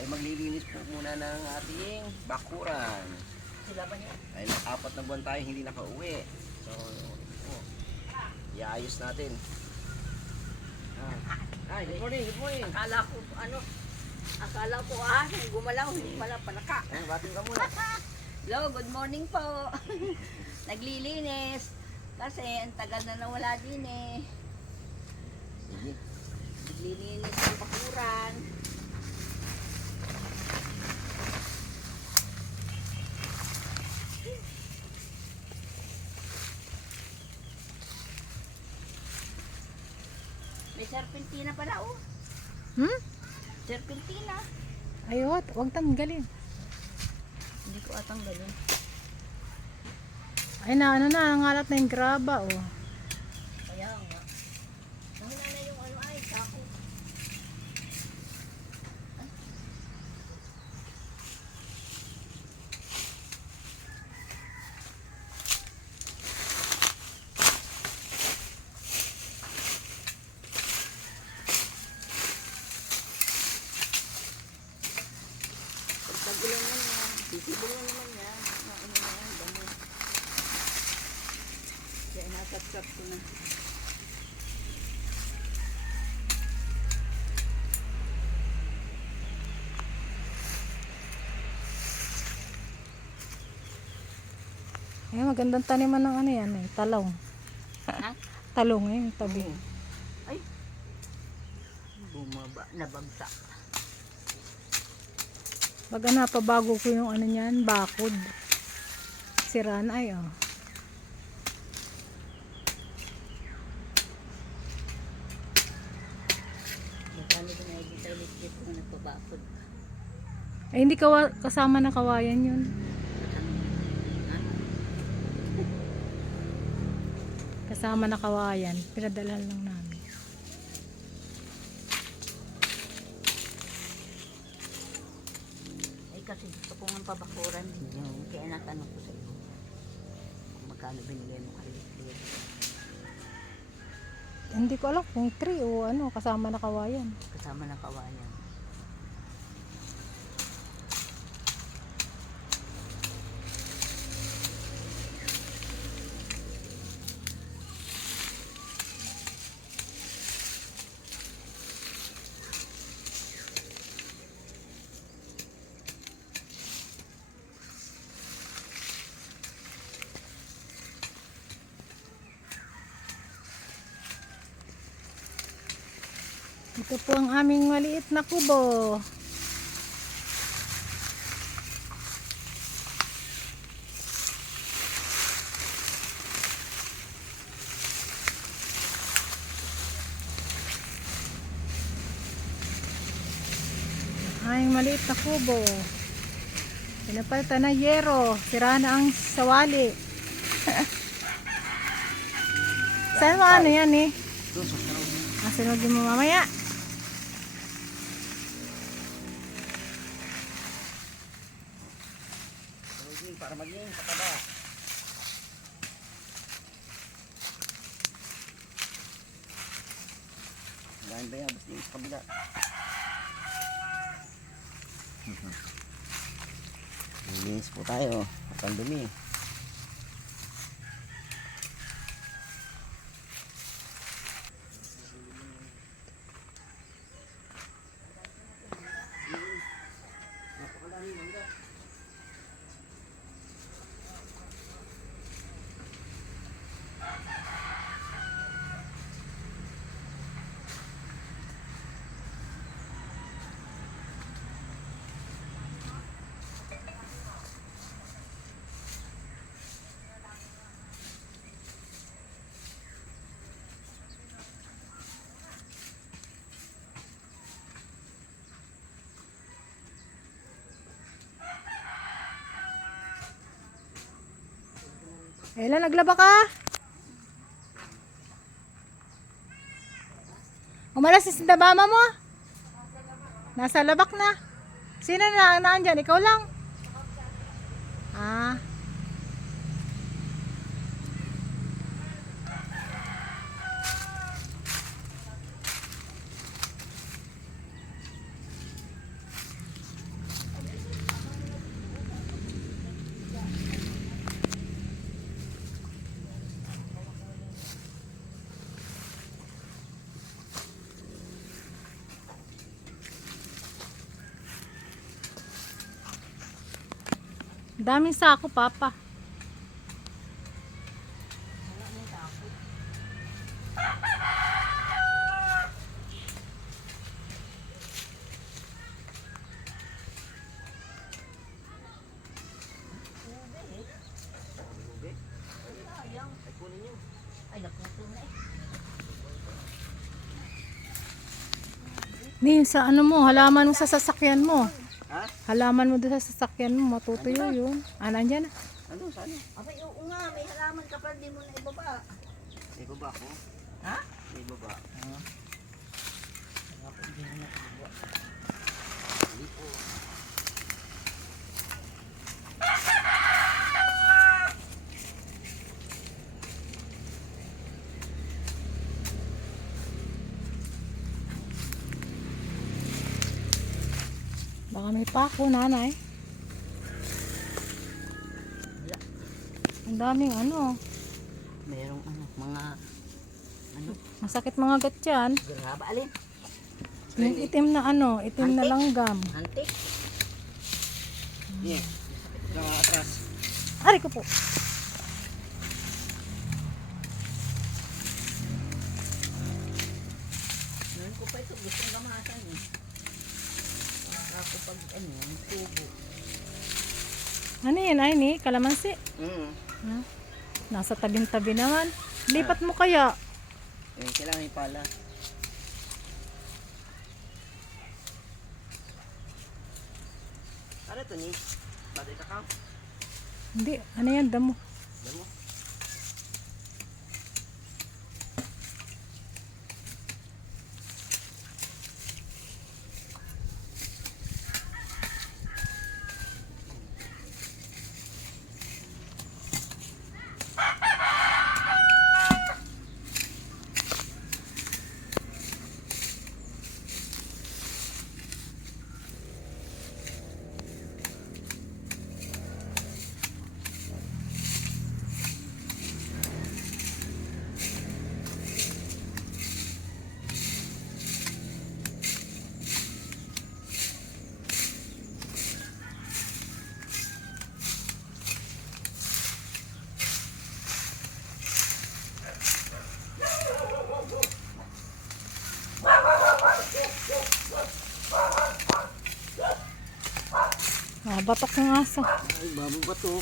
tayo maglilinis po muna ng ating bakuran. Sila ba niya? Ay, 4 na buwan tayo hindi nakauwi. So, iayos natin. Ay, good morning, good morning. Akala ko gumalaw, hindi pala panaka. Bating ka muna. Hello, good morning po. Naglilinis. Kasi ang tagal na nawala din eh. Sige. Naglilinis ng bakuran. May serpentina pala oh. Serpentina. Ayot, huwag tanggalin. Hindi ko atanggalin. Ay na, ano na, nangalat na yung graba, oh. Kaya nga. Nahula na yung ano ay, sako. Pagkagulan naman yan. Sisibulan naman yan. Ano na yan, damo. Kaya natatsak ko na. Ay, magandang taniman ng ano yan, eh, talong. Ha? Talong, eh, tabi. Ay! Bumaba, nabagsak. Baga napabago ko yung ano niyan, bakod. Sira na ay, oh. Magkano ko na i-detail kung nagpabakod. Ay, hindi kasama na kawayan yun. Kasama na kawayan. Pinadalhan lang namin. Ay kasi gusto ko ng pabakuran din yun. Kaya natanong ko sa iyo. Kung magkano binigay mo kay Liquid. Hindi ko alam kung 3 o ano, kasama na kawayan. Kasama ng kawayan. Ito po ang aming maliit na kubo. Aming maliit na kubo. Pinapalitan na yero. Sira na ang sawali. Saan mo ano yan eh? Doon sa sarap. Masunodin mo mamaya. Para maging pataba. Ngayon ba yan? Basta yung sa kabila. Linis po tayo. At ang dumi. Ella, naglaba ka? Umalas si Sinda mama mo? Nasa labak na. Sino na naandyan? Ikaw lang? Ah. Daming sako, Papa. Wala na yung tako. Ube. Sayang. Ay, kunin nyo. Ay, naputo na eh. Ni, sa ano mo, halaman mo sa sasakyan mo. Ha? Halaman mo doon sa sasakyan mo, matutuyo yun. Ah, nandyan na. Ano? Saan? Abay, oo nga, may halaman ka pa, di mo na ibaba. May baba ko. Ha? May baba. Ako, hindi mo na ibaba. Hindi po. Baka may pako, nanay. Wala. Ang daming ano. Merong ano, mga, ano, Masakit mga gat yan. graba, alin? Yung itim na ano, itim na langgam. Antik? Yeah. Lang atras. Ari ko po. Ngayon ko pa ito, gustong gamasan eh. Ako pag, ano, yung tubo. Ano yan, ay ni? Kalamansi. Ha? Nasa tabing-tabi naman. Lipat mo kaya. Eh, kailangan yung pala. Ano ito ni? Battery kakao? Hindi, ano yan, damo. Alam mo? Ah, batok ng aso. Ay, babo ba to?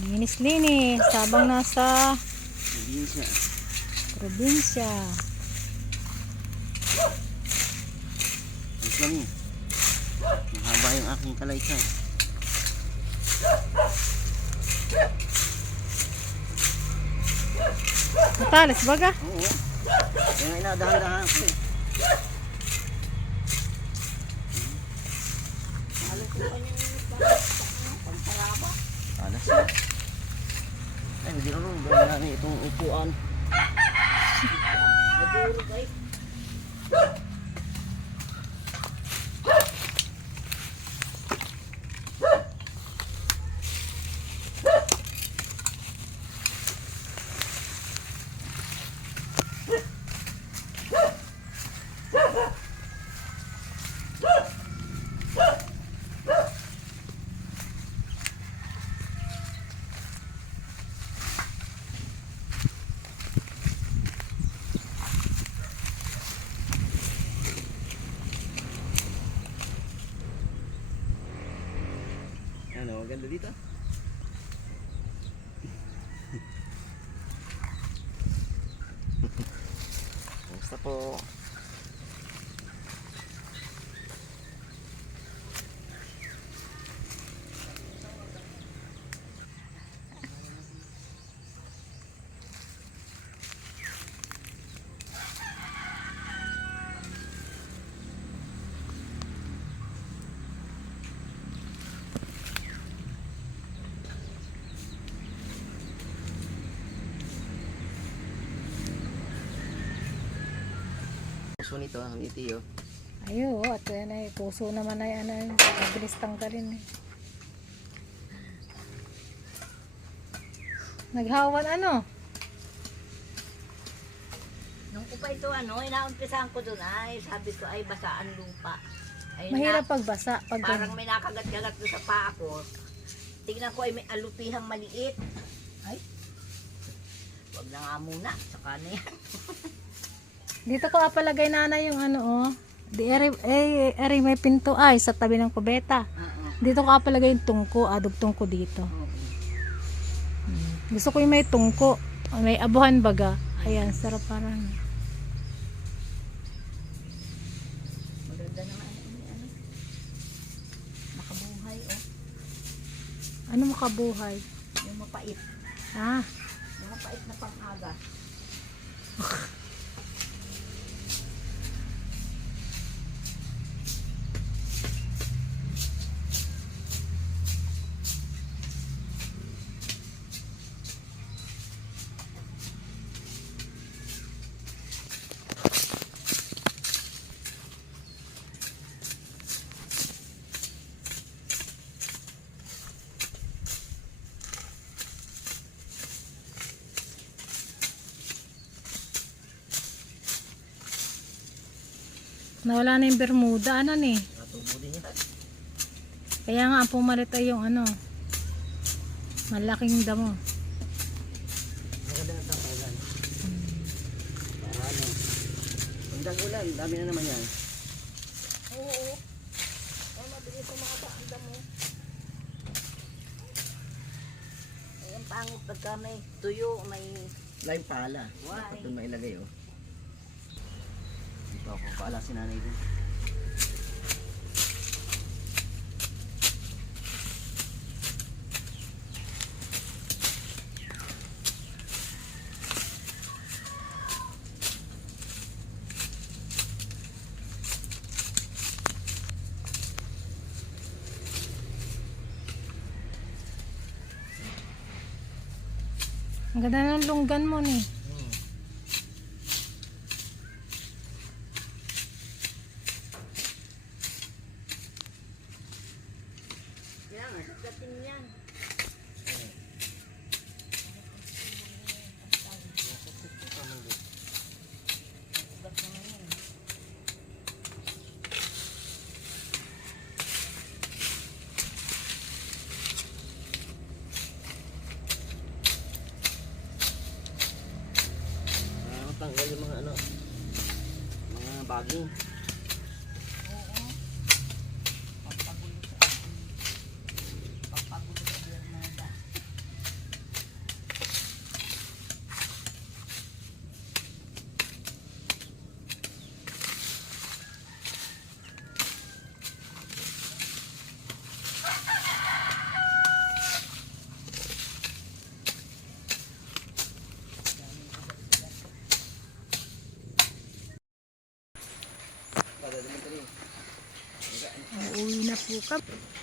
Linis-linis. Sabang nasa Hindi siya. probinsya. Ang lang yun. Mahaba yung aking kalaysay. Matalas baga. Oo. Kaya nga inadahan-dahan ko eh. Alam ko pa niya yung pamparaba. Alas na. Ay, hindi naman. Gawin namin itong upuan. Maduro guys. Ano, maganda dito. Basta po. Puso nito, ang iti oh. Ayo, at yan ay puso naman ay ano, mabilis tanggalin eh. Naghawan ano? ito inaumpisahan ko doon ay sabi ko ay basaan lupa. Ay, Mahirap pagbasa. Pag parang may nakagat-gagat doon sa paa ko. Tignan ko ay may alupihang maliit. Ay, wag na nga muna. Saka na yan. Dito ko apalagay nanay yung Di eri may pinto ay sa tabi ng kubeta. Dito ko apalagay yung tungko, adugtong ko dito. Gusto ko yung may tungko, may abuhan baga. Ayan, sarap parang. Maganda naman makabuhay Ano makabuhay? yung mapait. Ah, Yung mapait na pang-aga. nawala na yung Bermuda, ni. Natubo din yan. Kaya nga, ang pumalit ay yung malaking damo. Maganda na tapagan. Para Undang ulan, dami na naman yan. Oo. Ay, mabilis ang mga paanda mo. Ay, ang pangit pagka may tuyo, may... Lime pala. Why? Dapat doon mailagay Dito ako, paala si nanay din. Ang ganda ng lunggan mo, ni. Yan, dating yan. Ba't naman yan? Tanggal yung mga mga baging. Oo. Pampagulo sa akin. Pampagulo sa Bermuda. Uuwi na po kami.